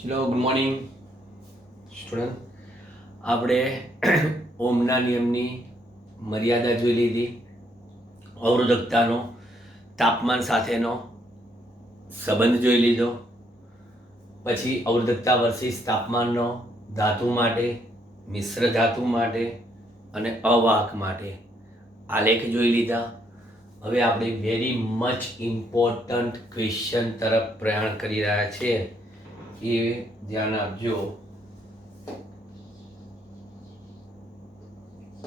ચલો good morning student. આપણે ઓમના નિયમની મર્યાદા જોઈ લીધી, અવરોધકતાનો તાપમાન સાથેનો સંબંધ જોઈ લીધો, પછી અવરોધકતા વર્સિસ તાપમાનનો ધાતુ માટે, મિશ્ર ધાતુ માટે અને અવાહક માટે આલેખ જોઈ લીધા. હવે આપણે વેરી મચ ઇમ્પોર્ટન્ટ ક્વેશ્ચન તરફ પ્રયાણ કરી રહ્યા છીએ. એ ધ્યાન આપજો.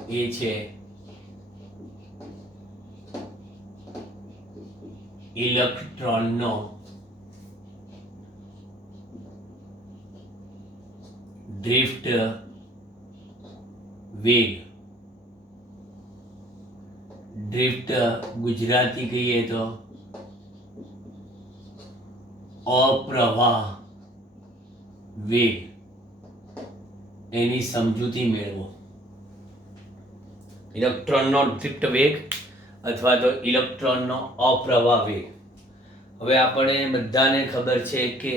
એ છે ઇલેક્ટ્રોનનો ડ્રિફ્ટ વેગ. ડ્રિફ્ટ ગુજરાતી કહીએ તો અપ્રવાહ વેગ, એની સમજૂતી મેળવો. ઇલેક્ટ્રોનનો ડ્રિફ્ટ વેગ અથવા તો ઇલેક્ટ્રોનનો અપ્રવાહ વેગ. હવે આપણે બધાને ખબર છે કે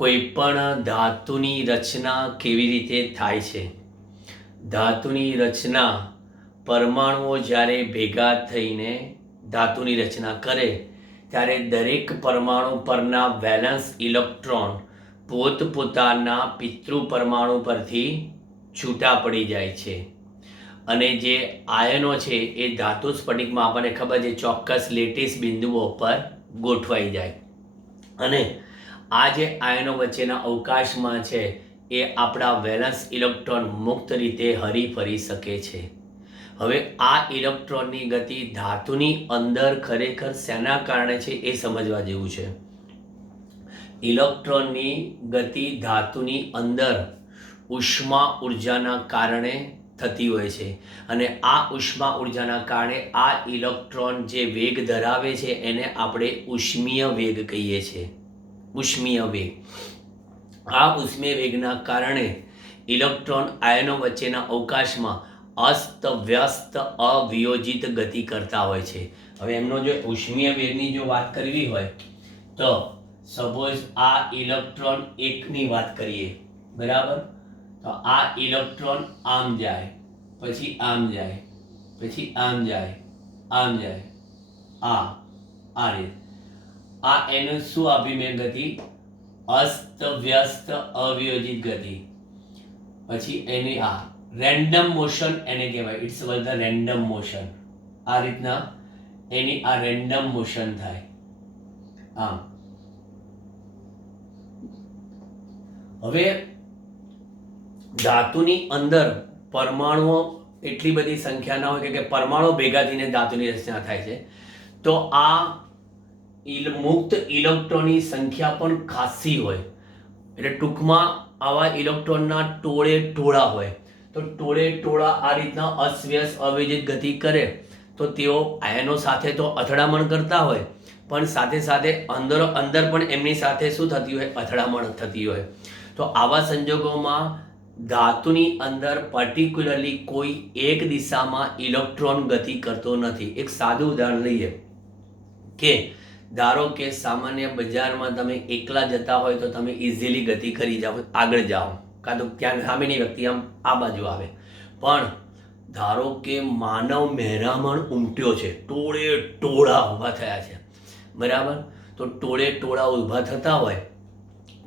કોઈ પણ ધાતુની રચના કેવી રીતે થાય છે. ધાતુની રચના, પરમાણુઓ જ્યારે ભેગા થઈને ધાતુની રચના કરે ત્યારે દરેક પરમાણુ પરના વેલેન્સ ઇલેક્ટ્રોન પોતપોતાના પિતૃ પરમાણુ પરથી છૂટા પડી જાય છે અને જે આયનો છે એ ધાતુ સ્ફટિકમાં આપણને ખબર છે ચોક્કસ લેટિસ બિંદુઓ પર ગોઠવાઈ જાય અને આ જે આયનો વચ્ચેના અવકાશમાં છે એ આપણા વેલેન્સ ઇલેક્ટ્રોન મુક્ત રીતે હરીફરી શકે છે. હવે આ ઇલેક્ટ્રોનની ગતિ ધાતુની અંદર ખરેખર શેના કારણે છે એ સમજવા જેવું છે. ઇલેક્ટ્રોનની ગતિ ધાતુની અંદર ઉષ્મા ઉર્જાના કારણે થતી હોય છે અને આ ઉષ્મા ઉર્જાના કારણે આ ઇલેક્ટ્રોન જે વેગ ધરાવે છે એને આપણે ઉષ્મીય વેગ કહીએ છીએ. ઉષ્મીય વેગ. આ ઉષ્મીય વેગના કારણે ઇલેક્ટ્રોન આયનો વચ્ચેના અવકાશમાં અસ્તવ્યસ્ત અવિયોજિત ગતિ કરતા હોય છે. હવે એમનો જો ઉષ્મીય વેગની જો વાત કરવી હોય તો સપોઝ આ ઇલેક્ટ્રોન એકની વાત કરીએ, બરાબર? તો આ ઇલેક્ટ્રોન આમ જાય, પછી આમ જાય, પછી આમ જાય, આમ જાય, આ રીતે. આ એનું શું આપી મેં ગતિ? અસ્તવ્યસ્ત અવિયોજિત ગતિ. પછી એની આ રેન્ડમ મોશન એને કહેવાય. It's the random motion. આ રીતના એની આ રેન્ડમ મોશન થાય આમ. હવે ધાતુની અંદર પરમાણુઓ એટલી બધી સંખ્યાના હોય કે પરમાણુ ભેગા થઈને ધાતુની રચના થાય છે. તો આ મુક્ત ઇલેક્ટ્રોનની સંખ્યા પણ ખાસી હોય. એટલે ટૂંકમાં આવા ઇલેક્ટ્રોનના ટોળે ટોળા હોય. તો ટોળે ટોળા આ રીતના અસ્વ્યસ્ત અવિયોજિત ગતિ કરે તો તેઓ આયનો સાથે તો અથડામણ કરતા હોય પણ સાથે સાથે અંદર પણ એમની સાથે શું થતી હોય? અથડામણ થતી હોય. તો આવા સંજોગોમાં ધાતુની અંદર પર્ટિક્યુલરલી કોઈ એક દિશામાં ઇલેક્ટ્રોન ગતિ કરતો નથી. એક સાદું ઉદાહરણ લઈએ કે ધારો કે સામાન્ય બજારમાં તમે એકલા જતા હોય તો તમે ઇઝીલી ગતિ કરી જાઓ, આગળ જાઓ, કાં તો ત્યાં સામેની વ્યક્તિ આમ આ બાજુ આવે. પણ ધારો કે માનવ મહેરામણ ઉમટ્યો છે, ટોળે ટોળા ઊભા થયા છે, બરાબર? તો ટોળે ટોળા ઊભા થતા હોય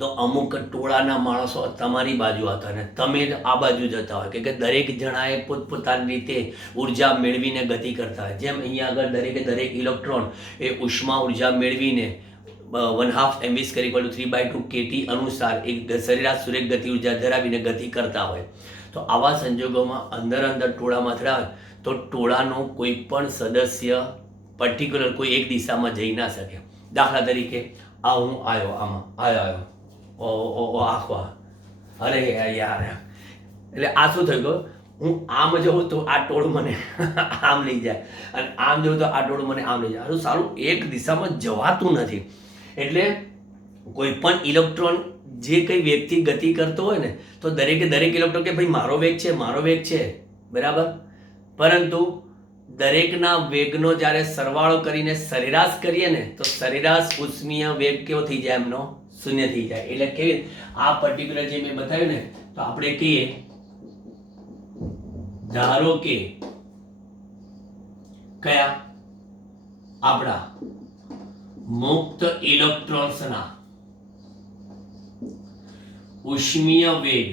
તો અમુક ટોળાના માણસો તમારી બાજુ આવતા અને તમે આ બાજુ જતા હોય કે દરેક જણાએ પોતપોતાની રીતે ઉર્જા મેળવીને ગતિ કરતા હોય. જેમ અહીંયા આગળ દરેક ઇલેક્ટ્રોન એ ઉષ્મા ઉર્જા મેળવીને 1/2 mv² 3/2 kT અનુસાર એક સરેરાશ સુરેખ ગતિ ઉર્જા ધરાવીને ગતિ કરતા હોય. તો આવા સંજોગોમાં અંદર ટોળામાં અથડાય તો ટોળાનો કોઈ પણ સદસ્ય પર્ટિક્યુલર કોઈ એક દિશામાં જઈ ના શકે. દાખલા તરીકે આ હું આવ્યો, આમાં આવ્યો આખવા, અરે યાર, એટલે આ શું થઈ ગયું? હું આમ જઉં તો આ ટોળું મને આમ લઈ જાય અને આમ જઉં તો આ ટોળું મને આમ લઈ જાય. સારું, એક દિશામાં જવાતું નથી. એટલે કોઈ પણ ઇલેક્ટ્રોન જે કંઈ વેગથી ગતિ કરતો હોય ને તો દરેક ઇલેક્ટ્રોન કે ભાઈ મારો વેગ છે, મારો વેગ છે, બરાબર? પરંતુ દરેકના વેગનો જ્યારે સરવાળો કરીને સરેરાશ કરીએ ને તો સરેરાશ ઉષ્મીય વેગ કેવો થઈ જાય? એમનો શૂન્ય થઈ જાય. એટલે કેવી આ પર્ટિક્યુલર જે મેં બતાવ્યું ને, તો આપણે કહીએ ધારો કે કયા આપણા મુક્ત ઇલેક્ટ્રોન્સના ઉષ્મીય વેગ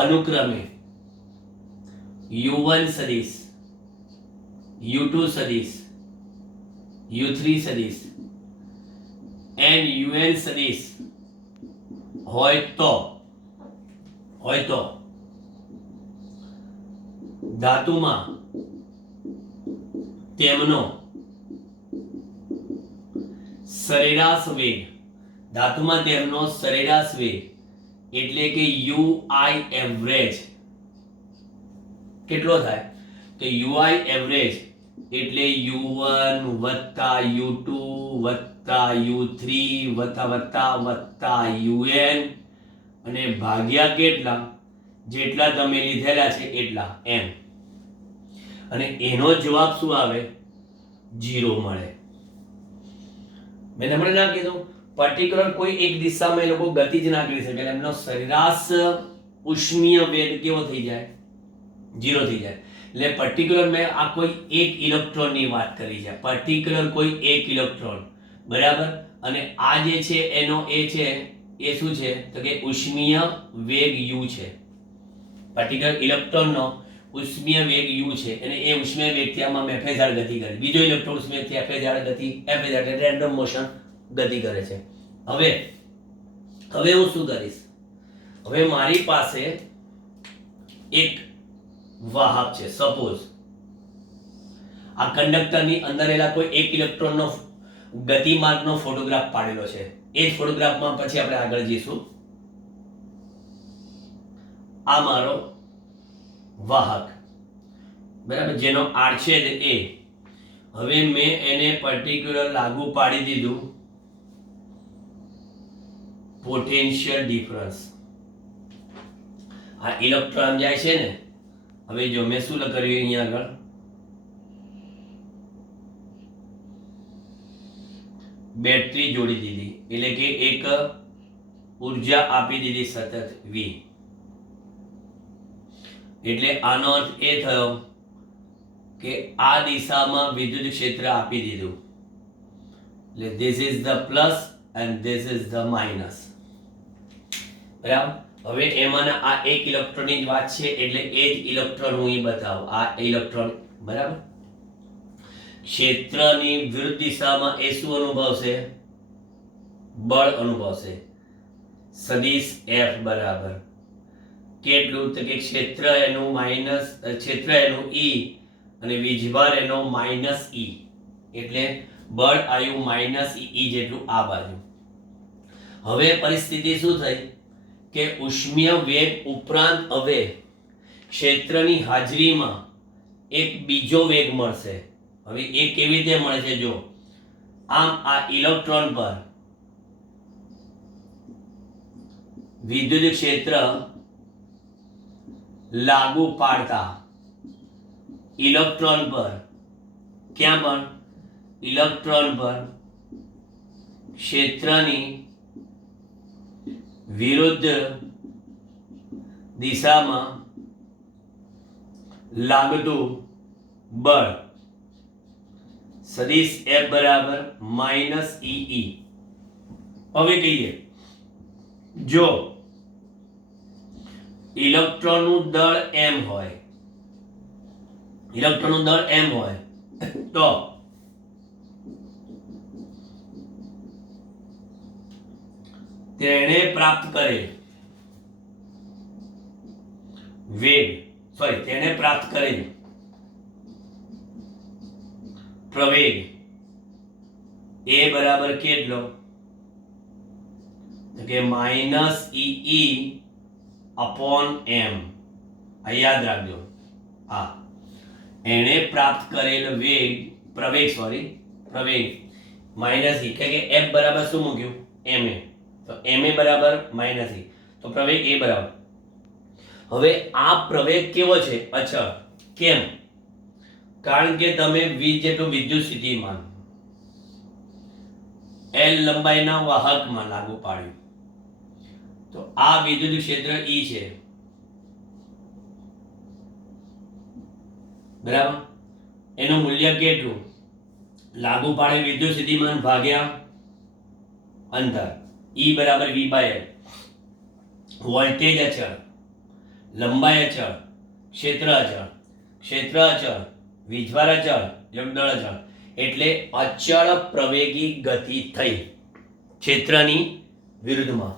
અનુક્રમે u1 સદિશ, u2 સદિશ, u3 સદિશ and un સદિશ હોય તો ધાતુમાં તેમનો સરેરાશ વેગ, એટલે કે UI એવરેજ કેટલો થાય? તો UI એવરેજ એટલે U1 વત્તા U2 વત્તા U3 વત્તા UN અને ભાગ્યા કેટલા? જેટલા તમે લીધેલા છે એટલા એમ. અને એનો જવાબ શું આવે? 0 મળે. મેં તમને ના કીધું પર્ટિક્યુલર કોઈ એક દિશામાં એ લોકો ગતિ જ ના કરી શકે, એમનો સરેરાશ ઉષ્મીય વેગ કેવો થઈ જાય? 0 થઈ જાય. એટલે પર્ટિક્યુલર મેં આ કોઈ એક ઇલેક્ટ્રોનની વાત કરી છે, પર્ટિક્યુલર કોઈ એક ઇલેક્ટ્રોન, બરાબર. અને આ જે છે એનો એ છે એ શું છે? તો કે ઉષ્મીય વેગ u છે. પર્ટિક્યુલર ઇલેક્ટ્રોનનો ઉષ્મીય વેગ u છે અને એ ઉષ્મીય વેગથી આમાં fz ગતિ કરે. બીજો ઇલેક્ટ્રોન ઉષ્મીય વેગથી fz એટલે રેન્ડમ મોશન ગતિ કરે છે. હવે હું શું કરીશ? હવે મારી પાસે એક વાહક છે, સપોઝ આ કંડક્ટરની અંદર એલા કોઈ એક ઇલેક્ટ્રોનનો ગતિમાર્ગનો ફોટોગ્રાફ પાડેલો છે. એ જ ફોટોગ્રાફમાં પછી આપણે આગળ જઈશું. આ મારો વાહક, બરાબર, જેનો આડછેદ એ. હવે મેં એને પર્ટિક્યુલર લાગુ પાડી દીધું પોટેન્શિયલ ડિફરન્સ. આ ઇલેક્ટ્રોન જાય છે ને, હવે જો મેં શું કર્યું અહીંયા આગળ, બેટરી જોડી દીધી, એટલે કે એક ઉર્જા આપી દીધી સતત V. એટલે આનો અર્થ એ થયો કે આ દિશામાં વિદ્યુત ક્ષેત્ર આપી દીધું. એટલે this is the plus and this is the minus. બરાબર. હવે એમાંના આ એક ઇલેક્ટ્રોનની જ વાત છે એટલે એ જ ઇલેક્ટ્રોન હું અહીં બતાવું. આ ઇલેક્ટ્રોન, બરાબર, ક્ષેત્રની વિરુદ્ધ દિશામાં એ શું અનુભવશે? બળ અનુભવશે. સદિશ F બરાબર કેટલું? તો કે ક્ષેત્ર એનું માઇનસ, ક્ષેત્ર એનું E અને વીજભાર એનો માઇનસ E, એટલે બળ આવ્યું માઇનસ E જેટલું આ બાજુ. હવે પરિસ્થિતિ શું થઈ કે ઉષ્મીય વેગ ઉપરાંત હવે ક્ષેત્રની હાજરીમાં એક બીજો વેગ મળશે. હવે એ કેવી રીતે મળે છે? જો આમ આ ઇલેક્ટ્રોન પર વિદ્યુત ક્ષેત્ર લાગુ પાડતા ઇલેક્ટ્રોન પર, ક્યાં પણ? ઇલેક્ટ્રોન પર ક્ષેત્રની વિરુદ્ધ દિશામાં લાગતું બળ સદિશ F બરાબર માઇનસ EE. હવે કહીએ જો ઇલેક્ટ્રોનનું દળ m હોય, તો તેણે પ્રાપ્ત કરેલ પ્રવેગ એ બરાબર કેટલો? તો કે માઇનસ EE અપોન m. આ યાદ રાખજો. હા, એણે પ્રાપ્ત કરેલ પ્રવેગ માઇનસ E, કે F બરાબર શું મૂક્યું? ma. તો ma બરાબર માઇનસ E, તો પ્રવેગ એ બરાબર. હવે આ પ્રવેગ કેવો છે? અચળ. કેમ? કારણ કે તમે V જેટલું વિદ્યુત સ્થિતિમાન L લંબાઈના વાહકમાં લાગુ પાડ્યું. તો આ વિદ્યુત ક્ષેત્ર E છે, બરાબર. એનું મૂલ્ય કેટલું? લાગુ પાડે વિદ્યુત સ્થિતિમાન ભાગ્યા અંતર, E બરાબર V/L. વોલ્ટેજ અચળ, લંબાઈ અચળ, ક્ષેત્ર અચળ, ક્ષેત્ર અચળ, વીજભાર અચળ, દળ અચળ. એટલે અચળ પ્રવેગી ગતિ થઈ ક્ષેત્રની વિરુદ્ધમાં.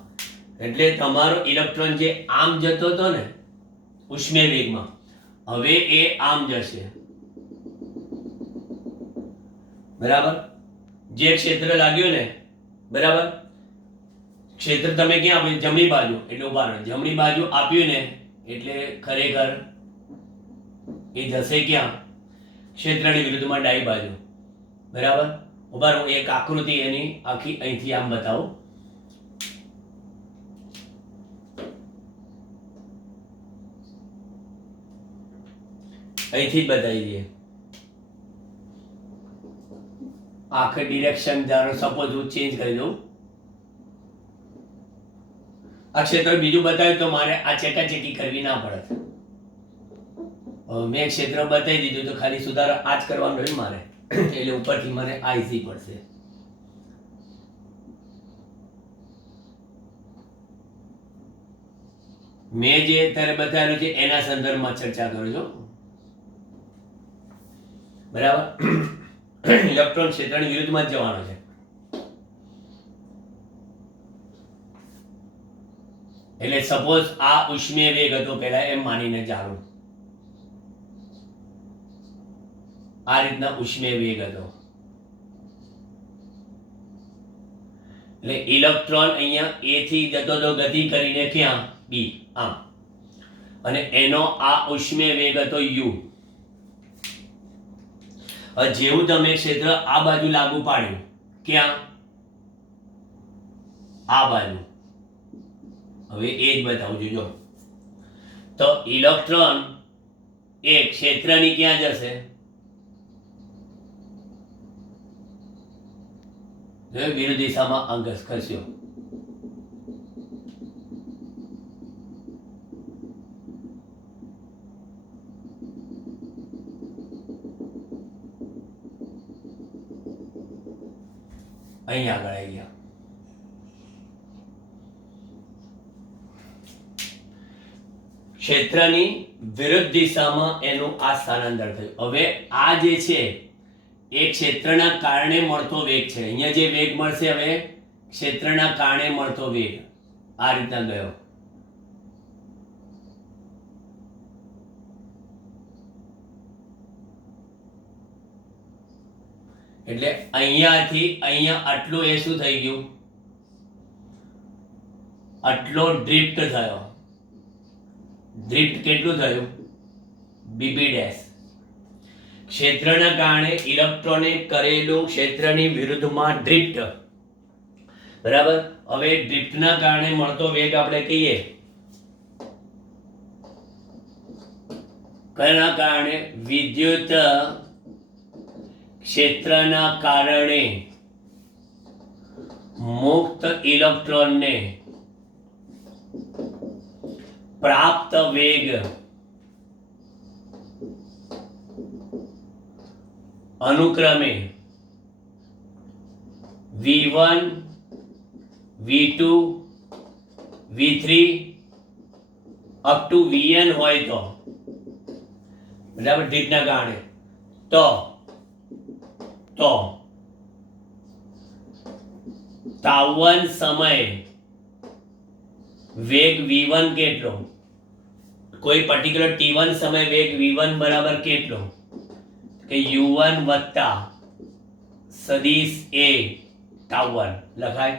એટલે તમારો ઇલેક્ટ્રોન જે આમ જતો હતો ને ઉષ્મેય વેગમાં, હવે એ આમ જશે, બરાબર. જે ક્ષેત્ર લાગ્યું ને, બરાબર, ક્ષેત્ર તમે ક્યાં આપ્યું? જમણી બાજુ. એટલે ઉભા રહો, જમણી બાજુ આપ્યું ને એટલે ખરેખર એ જશે ક્યાં? ક્ષેત્રની વિરુદ્ધમાં ડાબી બાજુ, બરાબર. ઉભા રહો, એક આકૃતિ એની આખી અહીંથી આમ બતાવું. અહીંથી જ બતાવી દઈએ. આખી ડિરેક્શન ધારો સપોઝ હું ચેન્જ કરી દઉં. આ ક્ષેત્ર બીજું બતાવ્યું તો મારે આ ચેકાચેકી કરવી ના પડત. મેં ક્ષેત્ર બતાવી દીધું તો ખાલી સુધારો આ જ કરવાનું રહ્યું મારે, એટલે ઉપરથી મને આ ઈઝી પડશે. મેં જે અત્યારે બતાવેલું છે એના સંદર્ભમાં ચર્ચા કરું છું, બરાબર. ઇલેક્ટ્રોન ક્ષેત્રની વિરુદ્ધમાં જ જવાનો છે. એટલે સપોઝ આ ઉષ્મેય વેગ હતો પહેલા એમ માનીને ચાલુ, આ રીતના ઉષ્મેય વેગ હતો. એટલે ઇલેક્ટ્રોન અહીંયા A થી જતો તો ગતિ કરીને ક્યાં? B, આમ. અને એનો આ ઉષ્મેય વેગ હતો U. જેવું તમે ક્ષેત્ર આ બાજુ લાગુ પાડ્યું, ક્યાં? આ બાજુ. હવે એ જ બતાવું છું. જો તો ઇલેક્ટ્રોન એ ક્ષેત્રની ક્યાં જશે? વિરુદ્ધ દિશામાં અંગસ ખસ્યો. અહીંયા આગળ આવી ગયા. ક્ષેત્રની વિરુદ્ધ દિશામાં એનું આ સ્થાનાંતર થયું. હવે આ જે છે એ ક્ષેત્રના કારણે મળતો વેગ છે. અહીંયા જે વેગ મળશે હવે ક્ષેત્રના કારણે મળતો વેગ આ રીતના ગયો. એટલે અહીંયાથી અહીંયા આટલું એ શું થઈ ગયું? આટલો ડ્રિફ્ટ થયો. ડ્રિફ્ટ કેટલું થયું? BB'. ક્ષેત્રના કારણે ઇલેક્ટ્રોને કરેલું ક્ષેત્રની વિરુદ્ધમાં ડ્રિફ્ટ, બરાબર. હવે ડ્રિફ્ટના કારણે મળતો વેગ આપણે કહીએ કના કારણે? વિદ્યુત ક્ષેત્રના કારણે મુક્ત ઇલેક્ટ્રોનને પ્રાપ્ત વેગ અનુક્રમે V1, V2, V3 up to Vn હોય તો, બરાબર, ડ્રિફ્ટના કારણે તો તાવ1 સમયે વેગ V1 કેટલો? કોઈ પર્ટિક્યુલર T1 સમય વેગ V1 બરાબર કેટલો? કે U1 વત્તા સદિશ A તાવ1 લખાય.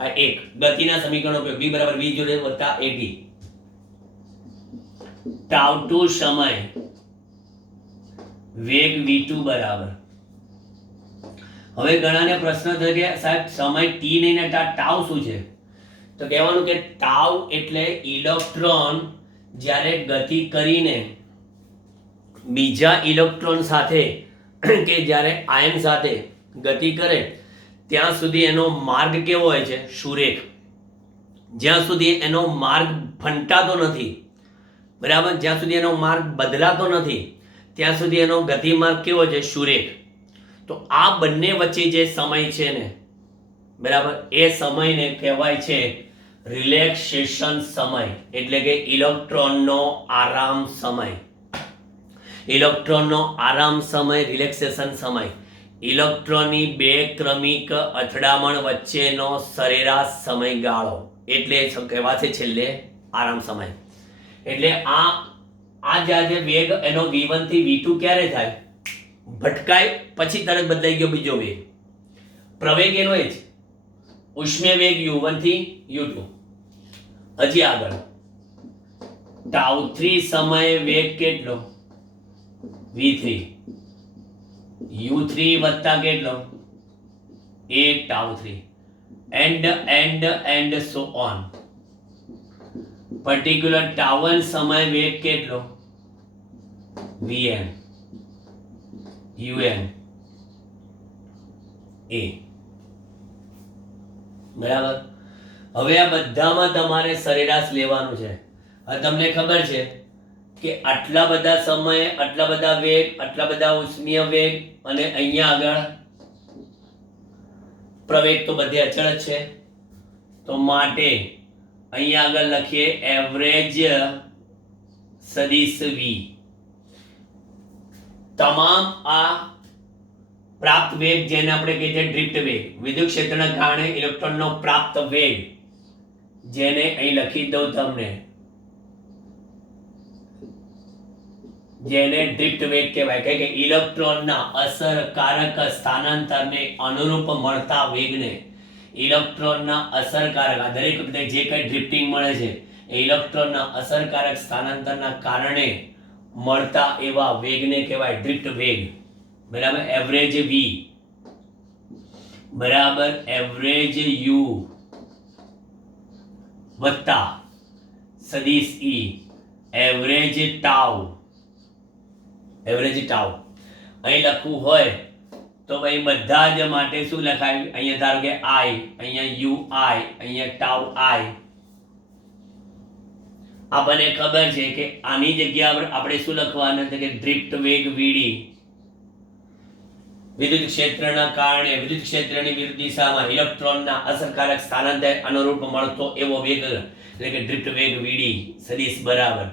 આ એક ગતિના સમીકરણનો ઉપયોગ, B બરાબર V જોડે વત્તા AT. તાવ2 સમય વેગ V2 બરાબર. હવે ઘણાને પ્રશ્ન થયો કે સાહેબ સમય T નહીં ને તાવ શું છે? તો કહેવાનું કે તાવ એટલે ઇલેક્ટ્રોન જ્યારે ગતિ કરીને બીજા ઇલેક્ટ્રોન સાથે કે જ્યારે આયન સાથે ગતિ કરે ત્યાં સુધી એનો માર્ગ કેવો હોય છે? સુરેખ. જ્યાં સુધી એનો માર્ગ ફંટાતો નથી, બરાબર, જ્યાં સુધી એનો માર્ગ બદલાતો નથી ત્યાં સુધી એનો ગતિમાર્ગ કેવો છે? સુરેખ. તો આ બંને વચ્ચે જે સમય છે ને, બરાબર, એ સમયને કહેવાય છે રિલેક્સેશન સમય, એટલે કે ઇલેક્ટ્રોનનો આરામ સમય. ઇલેક્ટ્રોનનો આરામ સમય, રિલેક્સેશન સમય. ઇલેક્ટ્રોનની બે ક્રમિક અથડામણ વચ્ચેનો સરેરાશ સમયગાળો, એટલે કહેવાશે છેલ્લે આરામ સમય. એટલે આ જે વેગ એનો v1 થી v2 ક્યારે થાય? ભટકાય પછી તરત બદલાઈ ગયો બીજો વેગ. પ્રવેગ એનો એ જ, ઉષ્મીય વેગ u1 થી u2. હજી આગળ τ3 સમય વેગ કેટલો? v3. u3 વત્તા કેટલો? 1 τ3. And so on. પર્ટિક્યુલર τ1 સમય વેગ કેટલો? vn un a. બરાબર. હવે આ બધામાં તમારે સરેરાશ લેવાનું છે. હવે તમને ખબર છે કે આટલા બધા સમય, આટલા બધા વેગ, આટલા બધા ઉષ્મીય વેગ અને અહીંયા આગળ પ્રવેગ તો બધે અચળ જ છે. તો માટે અહીંયા આગળ લખીએ એવરેજ સદિશ v. તમામ આ પ્રાપ્ત વેગ, જેને આપણે કહીએ છીએ ડ્રિફ્ટ વેગ, વિદ્યુત ક્ષેત્રના કારણે ઇલેક્ટ્રોનનો પ્રાપ્ત વેગ, જેને અહીં લખી દઉં તમને, જેને ડ્રિફ્ટ વેગ કહેવાય. કે ઇલેક્ટ્રોનના અસરકારક સ્થાનાંતરને અનુરૂપ મળતા વેગને, ઇલેક્ટ્રોનના અસરકારક, આ દરેક વખતે જે કંઈ ડ્રિફ્ટિંગ મળે છે એ ઇલેક્ટ્રોનના અસરકારક સ્થાનાંતરના કારણે મળતા એવા વેગને કહેવાય ડ્રિફ્ટ વેગ. બરાબર. એવરેજ v બરાબર એવરેજ u વત્તા સદિશ e average tau. Average tau અહીં લખવું હોય તો ભાઈ બધા જ માટે શું લખાય? અહીંયા ધારો કે i, અહીંયા ui, અહીંયા ટાઉ i. આપણને ખબર છે કે આની જગ્યા આપણે શું લખવાનું છે? કે ડ્રિફ્ટ વેગ vd, વિદ્યુત ક્ષેત્રના કારણે વિદ્યુત ક્ષેત્રની વિરુદ્ધ દિશામાં ઇલેક્ટ્રોનના અસરકારક સ્થાનાંતર અનુરૂપ મળતો એવો વેગ, એટલે કે ડ્રિફ્ટ વેગ vd સદિશ બરાબર.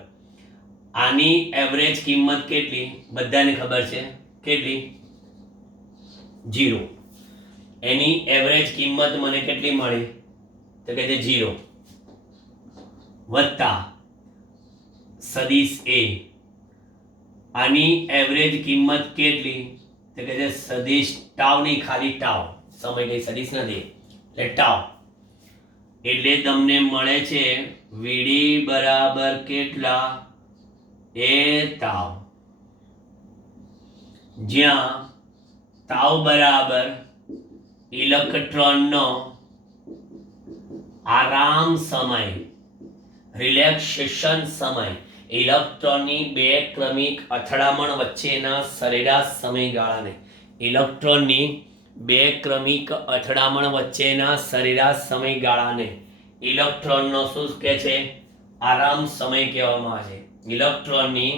આની એવરેજ કિંમત કેટલી? બધાને ખબર છે કેટલી? 0. એની એવરેજ કિંમત મને કેટલી મળી? તો કે 0 વત્તા સદિશ a. આની એવરેજ કિંમત કેટલી? તો કે સદિશ ટાઉ ની, ખાલી ટાઉ, સમય કઈ સદિશ નથી એટલે ટાઉ. એટલે તમને મળે છે vd બરાબર કેટલા? a તાવ. જ્યાં તાવ બરાબર ઇલેક્ટ્રોનનો આરામ સમય, રિલેક્સેશન સમય, ઇલેક્ટ્રોનની બે ક્રમિક અથડામણ વચ્ચેના સરેરાશ સમયગાળાને, ઇલેક્ટ્રોનની બે ક્રમિક અથડામણ વચ્ચેના સરેરાશ સમયગાળાને ઇલેક્ટ્રોનનો શું કહે છે? આરામ સમય કહેવામાં આવે છે. ઇલેક્ટ્રોનની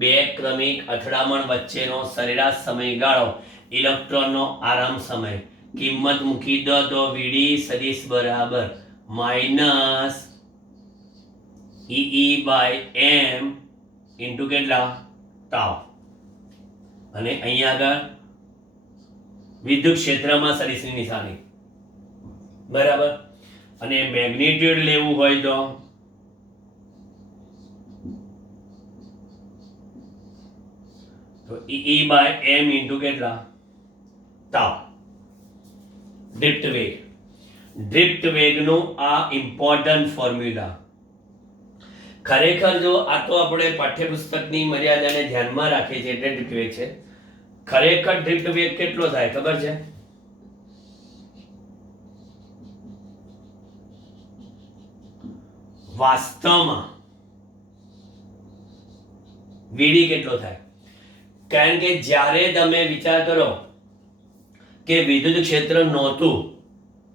બે ક્રમિક અથડામણ વચ્ચેનો સરેરાશ સમયગાળો ઇલેક્ટ્રોનનો આરામ સમય. કિંમત મૂકી દો તો vd સદિશ બરાબર માઇનસ e/m ઇન્ટુ કેટલા? તાવ. અને અહીંયા આગળ વિદ્યુત ક્ષેત્રમાં સદિશની નિશાની, બરાબર. અને મેગ્નિટ્યુડ લેવું હોય તો e/m ઇન્ટુ કેટલા? તાવ. ડ્રિફ્ટ વેગ. ડ્રિફ્ટ વેગનું આ ઇમ્પોર્ટન્ટ ફોર્મ્યુલા. ખરેખર જો આ તો આપણે પાઠ્યપુસ્તકની મર્યાદાને ધ્યાનમાં રાખીએ છીએ એટલે ડ્રિફ્ટ વેગ છે. ખરેખર ડ્રિફ્ટ વેગ કેટલો થાય ખબર છે? વાસ્તવમાં vd કેટલો થાય? કારણ કે જ્યારે તમે વિચાર કરો કે વિદ્યુત ક્ષેત્ર નહોતું,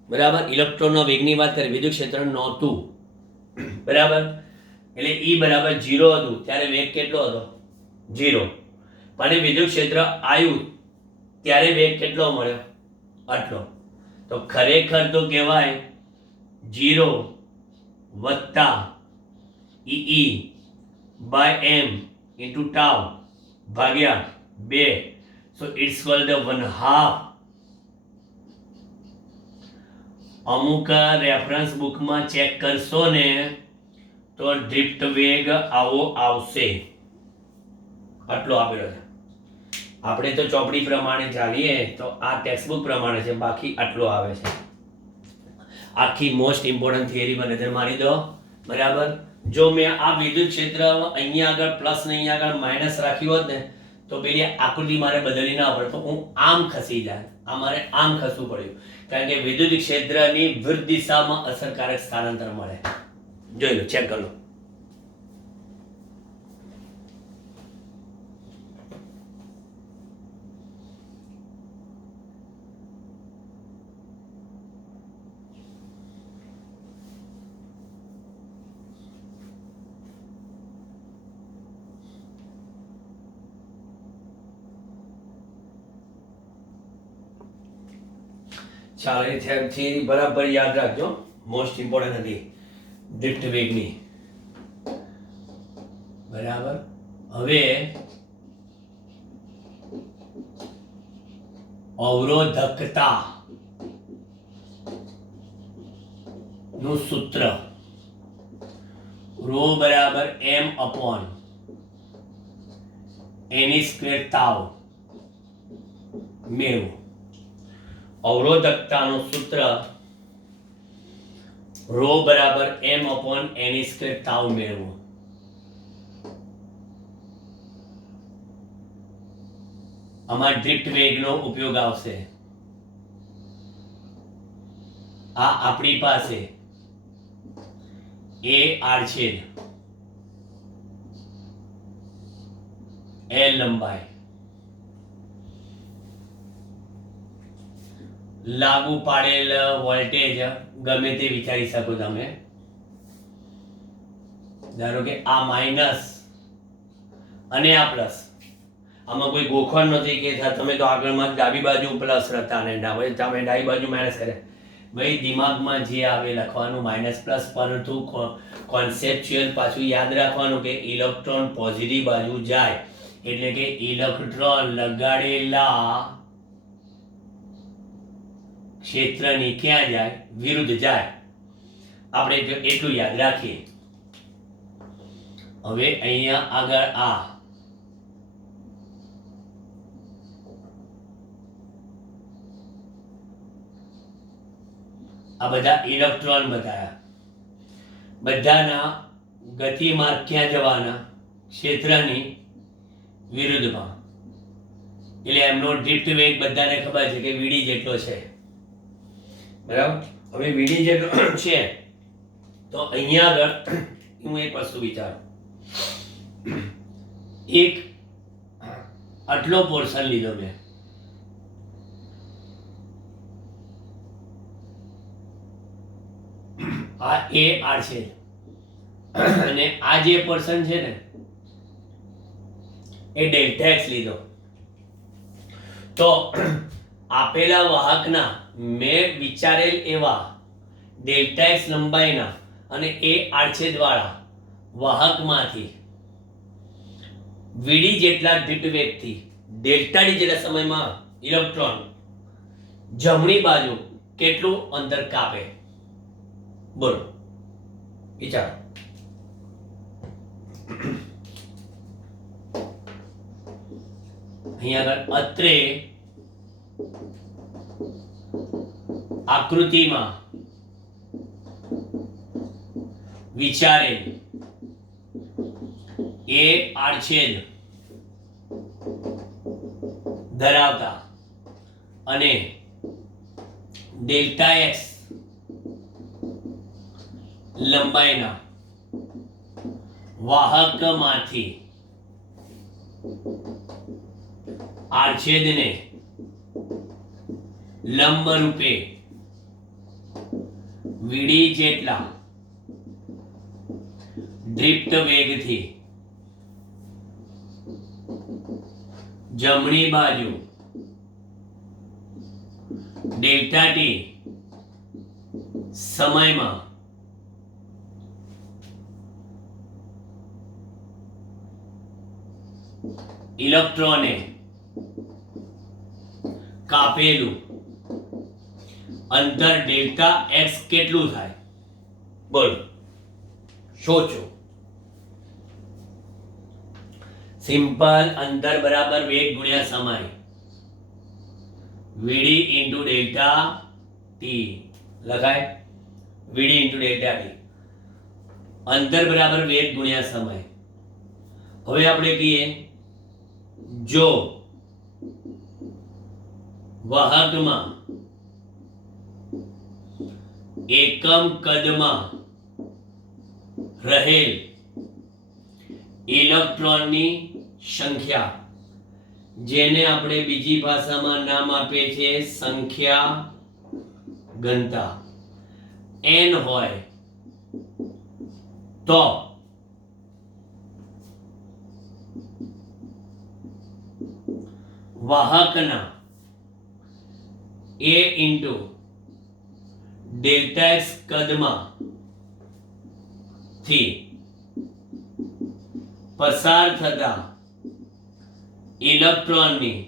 બરાબર, ઇલેક્ટ્રોનનો વેગની વાત કરીએ, વિદ્યુત ક્ષેત્ર નહોતું, બરાબર, એટલે E બરાબર 0 હતું ત્યારે વેગ કેટલો હતો? 0. અને વિદ્યુત ક્ષેત્ર આવ્યું ત્યારે વેગ કેટલો મળ્યો? આટલો. તો ખરેખર તો કહેવાય 0 વત્તા E by m into tau ભાગ્યા 2. So it's called the 1/2. અમુક રેફરન્સ બુકમાં ચેક કરશો ને તો ડ્રિફ્ટ વેગ આવો આવશે, આટલો આપેલો છે. આપણે તો ચોપડી પ્રમાણે ચાલીએ તો આ ટેક્સ્ટબુક પ્રમાણે છે, બાકી આટલો આવે છે. આખી મોસ્ટ ઇમ્પોર્ટન્ટ થિયરી પર નજર મારી દો, બરાબર. જો મેં આ વિદ્યુત ક્ષેત્ર અહીંયા આગળ પ્લસ ને અહીંયા આગળ માઇનસ રાખ્યું હોત ને તો પેલી આકૃતિ મારે બદલી ના પડે, તો હું આમ ખસી જાય, આ મારે આમ ખસવું પડ્યું, કારણ કે વિદ્યુત ક્ષેત્રની વિરુદ્ધ દિશામાં અસરકારક સ્થાનાંતર મળે. જોઈ લો, ચેક કરો. ચાલો, એ થિયરી બરાબર યાદ રાખજો, મોસ્ટ ઇમ્પોર્ટન્ટ હતી ડ્રિફ્ટ વેગની, બરાબર. હવે અવરોધકતા નું સૂત્ર રો બરાબર m અપોન એની સ્ક્વેર તાવ મેળવો. અવરોધકતાનું સૂત્ર રો બરાબર m અપોન એની સ્ક્વેર તાવ મેળવો. આમાં ડ્રિફ્ટ વેગનો ઉપયોગ આવશે. આ આપણી પાસે a આડછેદ l લંબાઈ, લાગુ પાડેલ વોલ્ટેજ ગમે તે વિચારી શકો તમે. ધારો કે આ માઇનસ અને આ પ્લસ, આમાં કોઈ ગોખણ નથી કે તમે તો આગળમાં ડાબી બાજુ પ્લસ હતા અને તમે ડાબી બાજુ માઇનસ કરે. ભાઈ દિમાગમાં જે આવે લખવાનું માઇનસ પ્લસ, પરંતુ કોન્સેપ્ચ્યુઅલ પાછું યાદ રાખવાનું કે ઇલેક્ટ્રોન પોઝિટિવ બાજુ જાય એટલે કે ઇલેક્ટ્રોન લગાડેલા ક્ષેત્રની ક્યાં જાય? વિરુદ્ધ જાય. આપણે એટલું યાદ રાખીએ. હવે અહીંયા આગળ આ બધા ઇલેક્ટ્રોન બતાવ્યા, બધાના ગતિમાર્ગ ક્યાં જવાના? ક્ષેત્રની વિરુદ્ધમાં. એટલે એમનો ડ્રિફ્ટ વેગ બધાને ખબર છે કે વીડી જેટલો છે, બરાબર. હવે વીડી જેટલો છે તો અહીંયા આગળ હું એક વસ્તુ વિચારું. એક આટલો પોર્શન લીધો મેં, આ એ આર છે, અને આ જે પોર્શન છે ને એ ડેલ્ટા એક્સ લીધો. તો આપેલા વાહકના મેં વિચારેલ એવા ડેલ્ટા એક્સ લંબાઈના અને એ આડછેદવાળા વાહકમાંથી વીડી જેટલા ડ્રિફ્ટ વેગથી ડેલ્ટા ડી જેટલા સમયમાં ઇલેક્ટ્રોન જમણી બાજુ કેટલું અંતર કાપે? બોલો, વિચારો. અહીંયા આગળ અત્રે આકૃતિમાં વિચારેલ એ આડછેદ ધરાવતા અને ડેલ્ટા એક્સ લંબાઈના વાહકમાંથી આડછેદને લંબ રૂપે વીડી જેટલા દ્રિપ્ત વેગથી જમણી બાજુ ડેલ્ટા ટી સમયમાં ઇલેક્ટ્રોને કાપેલું અંતર ડેલ્ટા એક્સ કેટલું થાય? બોલો, સોચો. સિમ્પલ, અંતર બરાબર વેગ ગુણ્યા સમય, વીડી ઇન્ટુ ડેલ્ટા ટી લખાય. વીડી ઇન્ટુ ડેલ્ટા ટી, અંતર બરાબર વેગ ગુણ્યા સમય. હવે આપણે કહીએ, જો વાહકમાં એકમ કદમાં રહેલ ઇલેક્ટ્રોનની સંખ્યા, જેને આપણે બીજી ભાષામાં નામ આપીએ છીએ સંખ્યા ઘનતા, n હોય તો વાહકના a ઇન્ટુ ડેલ્ટા એક્સ કદમાં થી પસાર થતા ઇલેક્ટ્રોનની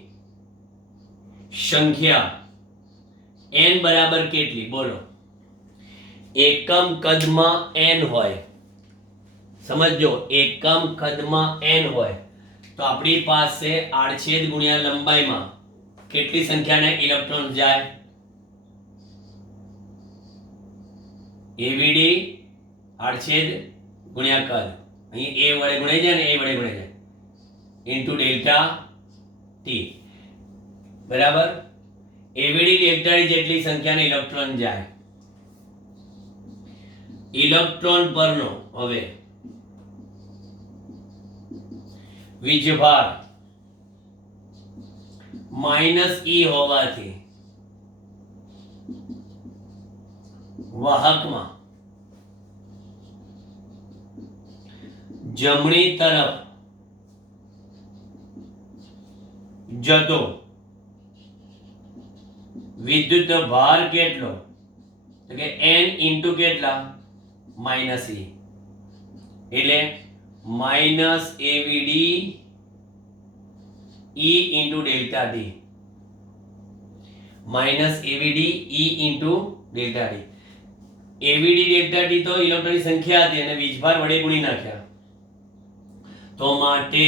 સંખ્યા n બરાબર કેટલી? બોલો. એકમ કદમાં n હોય, સમજો, એકમ કદમાં n હોય તો આપણી પાસે આડછેદ ગુણ્યા લંબાઈમાં કેટલી સંખ્યાના ઇલેક્ટ્રોન જાય? એવીડી આડછેદ ગુણ્યા કદ, અહીં a વડે ગુણાઈ જાય ને, a વડે ગુણાઈ જાય, ઇન્ટુ ડેલ્ટા ટી બરાબર. એવીડી ડેલ્ટા ટી જેટલી સંખ્યાના ઇલેક્ટ્રોન જાય. ઇલેક્ટ્રોન પરનો હવે વીજભાર -e હોવાથી વાહકમાં જમણી તરફ જતો વિદ્યુત ભાર કેટલો? તો કે n ઇન્ટુ કેટલા? -e, એટલે -avd e into delta T, -avd e into delta T. avd delta T તો ઇલેક્ટ્રોનની સંખ્યા હતી અને વીજભાર વડે ગુણી નાખ્યા, તો માટે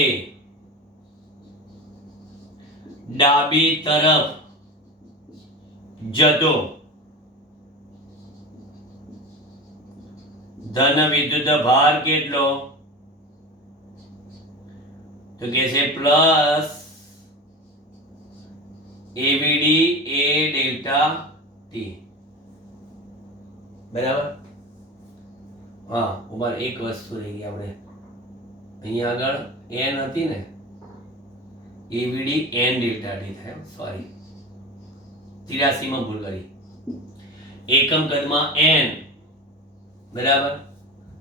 ડાબી તરફ જતો ધન વિદ્યુત ભાર કેટલો? તો કે છે plus avd a delta T બરાબર. હા, ઉમાર એક વસ્તુ રહી ગઈ, આપણે અહીંયા આગળ n હતી ને, avd n ડેલ્ટા ટી થાય, સોરી 83 માં ભૂલ કરી. એકમ કદમાં n બરાબર,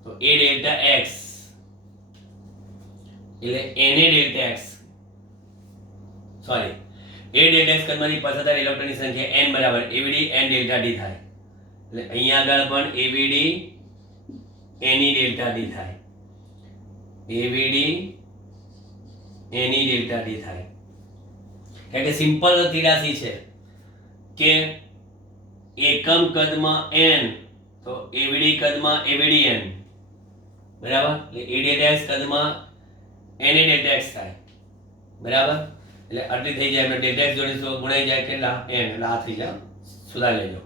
તો a ડેલ્ટા x એટલે na delta x, sorry, a delta x કદમાંથી પસાર થતા ઇલેક્ટ્રોનની સંખ્યા n બરાબર avd n ડેલ્ટા ટી થાય. એટલે અહીંયા આગળ પણ avd ne ડેલ્ટા ટી થાય, avd ne ડેલ્ટા ટી થાય. એટલે સિમ્પલ 83 છે કે એકમ કદમાં n તો avd કદમાં avd n બરાબર, એટલે a ડેલ્ટા x કદમાં na ડેલ્ટા x થાય બરાબર. એટલે આટલી થઈ જાય, ડેલ્ટા x જોડે ગુણાઈ જાય કેટલા? n, એટલે આ થઈ જાય, સુધારી લેજો,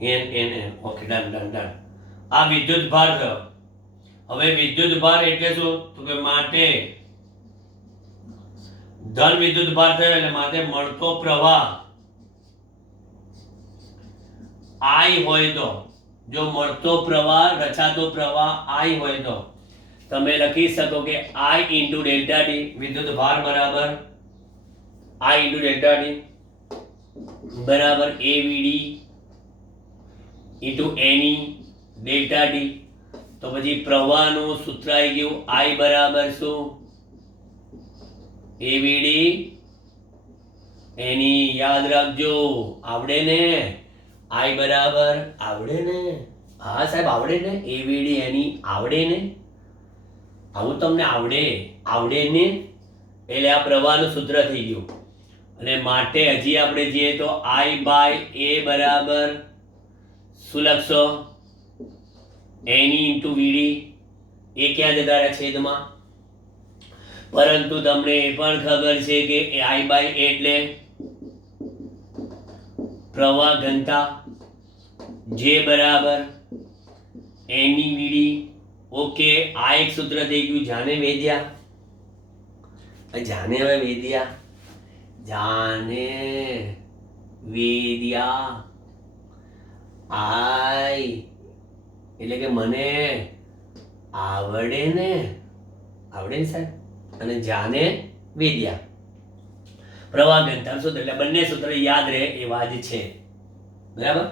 n n n. Okay, done done done. આ વિદ્યુત ભાર થયો. હવે વિદ્યુત ભાર એટલે શું? તો કે માટે ધન વિદ્યુત ભાર થયો એટલે માટે મળતો પ્રવાહ I હોય તો, જો મળતો પ્રવાહ રચાતો પ્રવાહ I હોય તો તમે લખી શકો કે I ઇન્ટુ ડેલ્ટા ટી, વિદ્યુત ભાર બરાબર I ઇન્ટુ ડેલ્ટા ટી બરાબર એવીડી ઇન્ટુ એની ડેલ્ટા ટી. તો પછી પ્રવાહનું સૂત્ર આવી ગયું I બરાબર શું એવીડી એની. યાદ રાખજો, આવડે ને I બરાબર આવડે ને. હા સાહેબ આવડે ને, એવીડી એની આવડે ને, આવું તમને આવડે ને. એટલે આ પ્રવાહનું સૂત્ર થઈ ગયું. અને માટે હજી આપણે જઈએ તો I બાય A બરાબર શું લખશો એની ઇન્ટુ વીડી. એ ક્યાં જતા રહ્યા છેદમાં. પરંતુ તમને એ પણ ખબર છે કે I બાય A એટલે પ્રવાહ ઘનતા, જે બરાબર એની વીડી. ઓકે, આ એક સૂત્ર થઈ ગયું. જાને વેદ્યા, જાને હવે વેદ્યા, જાને વેદ્યા આઈ એટલે કે મને આવડે ને, આવડે ને સાહેબ. અને જાને વેદ્યા પ્રવાહ ઘનતા સૂત્ર. એટલે બંને સૂત્ર યાદ રહે એવા જ છે. બરાબર.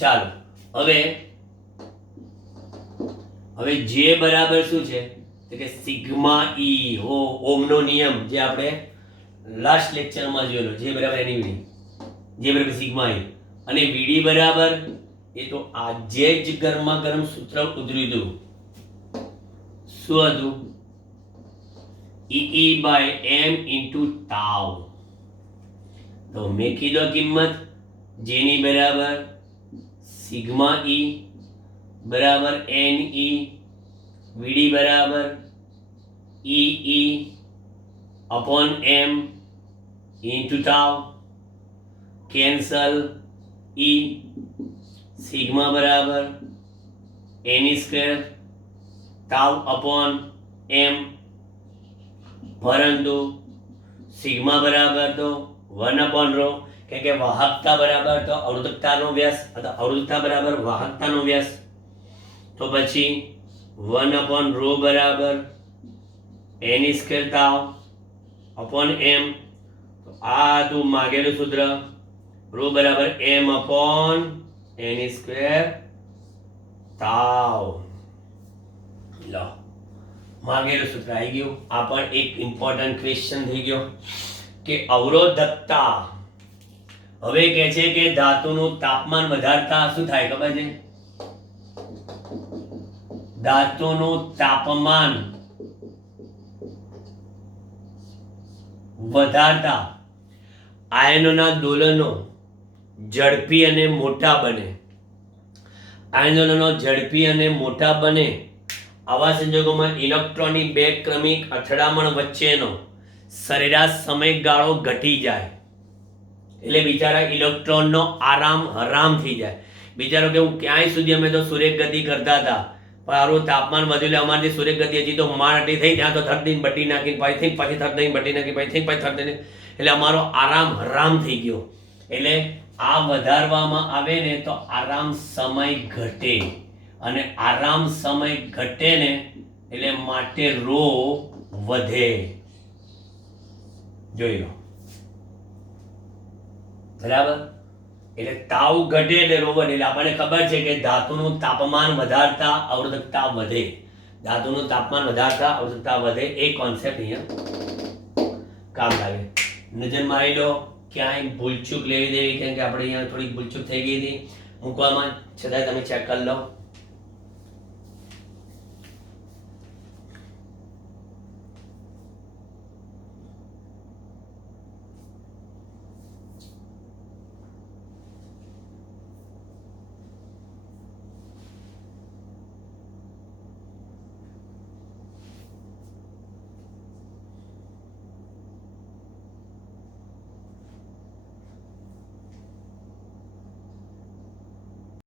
ચાલો હવે જે બરાબર શું છે કે સિગ્મા ઈ. ઓમનો નિયમ જે આપણે લાસ્ટ લેક્ચરમાં જોયેલો, જે બરાબર એની વીડી, જે બરાબર સિગ્મા ઈ. અને વીડી બરાબર એ તો આજે જ ગરમા ગરમ સૂત્ર ઉતર્યું હતું. શું હતું? ઈ બાય એમ ઇન્ટુ ટાઉ. તો મેં કીધો કિંમત જેની બરાબર સિગ્મા ઈ બરાબર એન ઈ, વીડી બરાબર ઈ અપોન એમ ઇન્ટુ ટાઉ. કેન્સલ ઈ. સિગ્મા બરાબર એની સ્ક્વેર ટાઉ અપોન એમ. પરંતુ સિગ્મા બરાબર તો 1 અપોન રો, કેમ કે વાહકતા બરાબર તો અવરોધકતાનો વ્યાસ, અથવા અવરોધકતા બરાબર વાહકતાનો વ્યાસ. તો પછી 1 અપોન રો બરાબર એની સ્ક્વેર ટાઉ અપોન એમ. તો આ હતું માગેલું સૂત્ર, રો બરાબર એમ અપોન એની સ્ક્વેર ટાઉ. લો, માગેલું સૂત્ર આવી ગયું. આ પણ એક ઇમ્પોર્ટન્ટ ક્વેશ્ચન થઈ ગયો કે અવરોધકતા. હવે કહે છે કે ધાતુનું તાપમાન વધારતા શું થાય ખબર છે? ધાતુનું તાપમાન વધારતા આયનોના દોલનો ઝડપી અને મોટા બને. આયનોનો ઝડપી અને મોટા બને. આવા સંજોગોમાં ઇલેક્ટ્રોનની બે ક્રમિક અથડામણ વચ્ચેનો સરેરાશ સમયગાળો ઘટી જાય. એટલે બિચારા ઇલેક્ટ્રોનનો આરામ હરામ થઈ જાય. બિચારો કે હું ક્યાંય સુધી અમે તો સૂર્ય ગતિ કરતા હતા, પણ આરું તાપમાન વધ્યું એટલે અમારી સૂર્ય ગતિ હજી તો મારાથી થઈ, ત્યાં તો થર્ડ દિન બટી નાખી, પછી થર્ડ દિન બટી નાખી, પછી થર્ડ દિન, એટલે અમારો આરામ હરામ થઈ ગયો. એટલે આ વધારવામાં આવે ને તો આરામ સમય ઘટે, અને આરામ સમય ઘટે ને એટલે માટે રો વધે. જોઈ લો. બરાબર. એટલે તાવ ઘટે એટલે રો વધે. એટલે આપણને ખબર છે કે ધાતુનું તાપમાન વધારતા અવરોધકતા વધે. ધાતુનું તાપમાન વધારતા અવરોધકતા વધે. એ કોન્સેપ્ટ અહીંયા કામ લાગે. નજર મારી લો, ક્યાંય ભૂલચૂક લેવી દેવી, કેમ કે આપણે અહીંયા થોડી ભૂલચૂક થઈ ગઈ હતી મૂકવામાં, છતાંય તમે ચેક કરી લો.